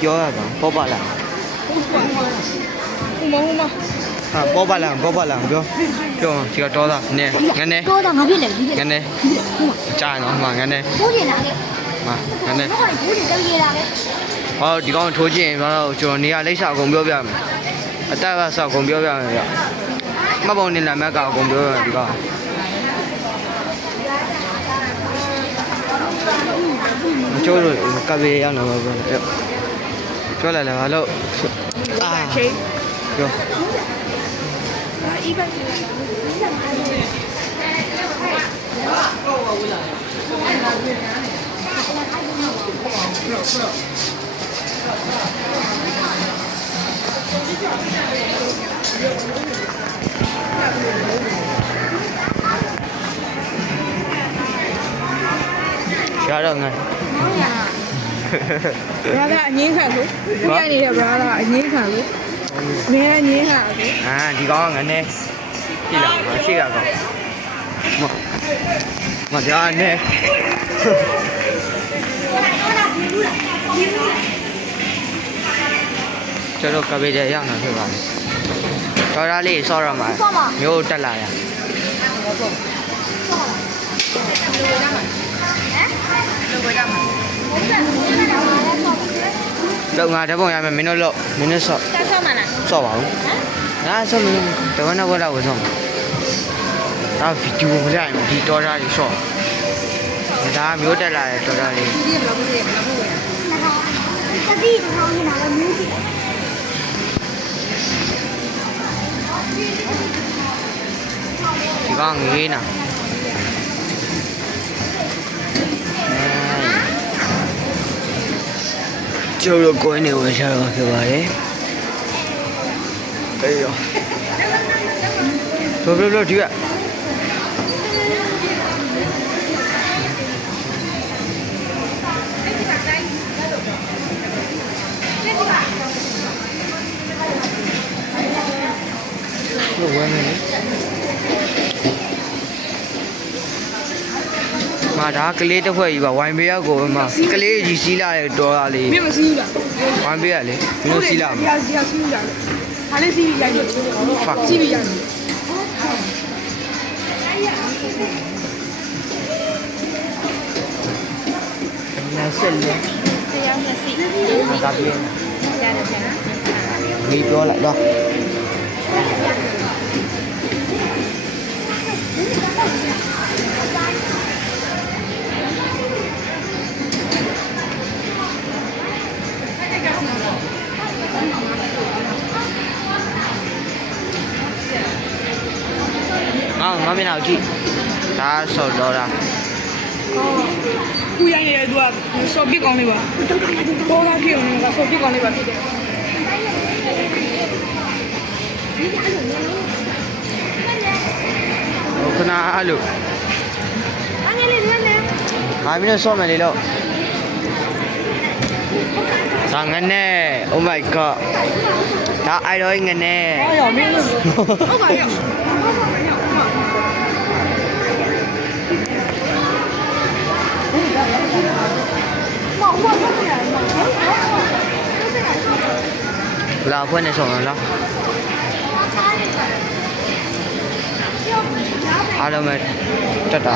ပြောရပါပေါ်ပါလားပေါ်ပါလားပြောဒီကတော့သားနည်းငန်းနေတော့ငါဖြစ်တယ်ငန်းနေကြားနော်မှငန်းနေ ထိုးကျင်လာခဲ့ မှငန်းနေ ထိုးကျင်တက်ရလာခဲ့ ဟောဒီကောင်ထိုးကြည့်ရင်တော့ကျွန်တော်နေရာလိမ့်စာအကုန်ပြောပြမယ်အတက်ကစအကုန်ပြောပြမယ်ဗျမှတ်ပုံနေလာမက်ကအကုန်ပြောပြမယ်ဒီကောင်ကျိုးလို့ကပ်ရအောင်တော့ပြောလိုက်လားဘာလို့အာပြောရှားတော့ငါဘာသာအငင်းခံလို့ပြရနေတဲ့ဘာသာအငင်းခံလို့နည်းအငင်းခံလို့ဒီကောင်ကငါနဲ့ကြည့်လာမရှိရကောင်မကြာနဲ့ကျွန်တော်ကဘေးရရောက်နေဖြစ်ပါမယ်တော်သားလေးဆော့ရမှာမျိုးတက်လာရလောက်ငါတပုံရမယ်မင်းတို့လောက်မင်းတို့ဆော့ဆော့မလားဆော့ပါဦးငါဆော့မင်းတဝနာဘလောက်ကိုဆော့ဒါဗီဒီယိုမလိုက်ဘူးဒီတော်သားလေးဆော့ဒါမျိုးတက်လာတယ်တော်သားလေးတတိထောင်းနေတာလည်းမျိုးကြည့်ဒီကောင်ငေးနာကျိုးကိုင်းနေဝရှာတော့ဖြစ်ပါတယ်အေးရောဘယ်ဒီကလို့ဝမ်းနေမာဒါကလေးတစ်ဖွဲ့ကြီးပါဝိုင်ဘေးကိုမှကလေးကြီးစီးလာတဲ့တော်သားလေးမင်းမစီးဘူးလားဝိုင်ဘေးကလေမင်းစီးလာမှာစီးဘူးလားဟာလေးစီးပြီးရိုက်တယ်စီးပြီးရိုက်တယ်ညာဆက်လေတရားမျက်စိဒါပြေးကြားတယ်ဗျာဒီပြောလိုက်တော့ငါမင်းအောင်ကြည့်ဒါဆော်တော့တာခုရိုက်နေတဲ့သူကစော်ပြစ်ကောင်းလေးပါပေါ်လာဖြစ်အောင်ကစော်ပြစ်ကောင်းလေးပါဖြစ်တယ်ခဏအဲ့လိုအငယ်လေးလွန်းနေငါမင်းဆော့မယ်လေလို့သာငနဲ့ Oh my god ဒါအိုင်ရောငနဲ့ဟောရမင်းဟုတ်ပါရဲ့လာဖွင့်နေဆောင်လားအားလုံးပဲတက်တာ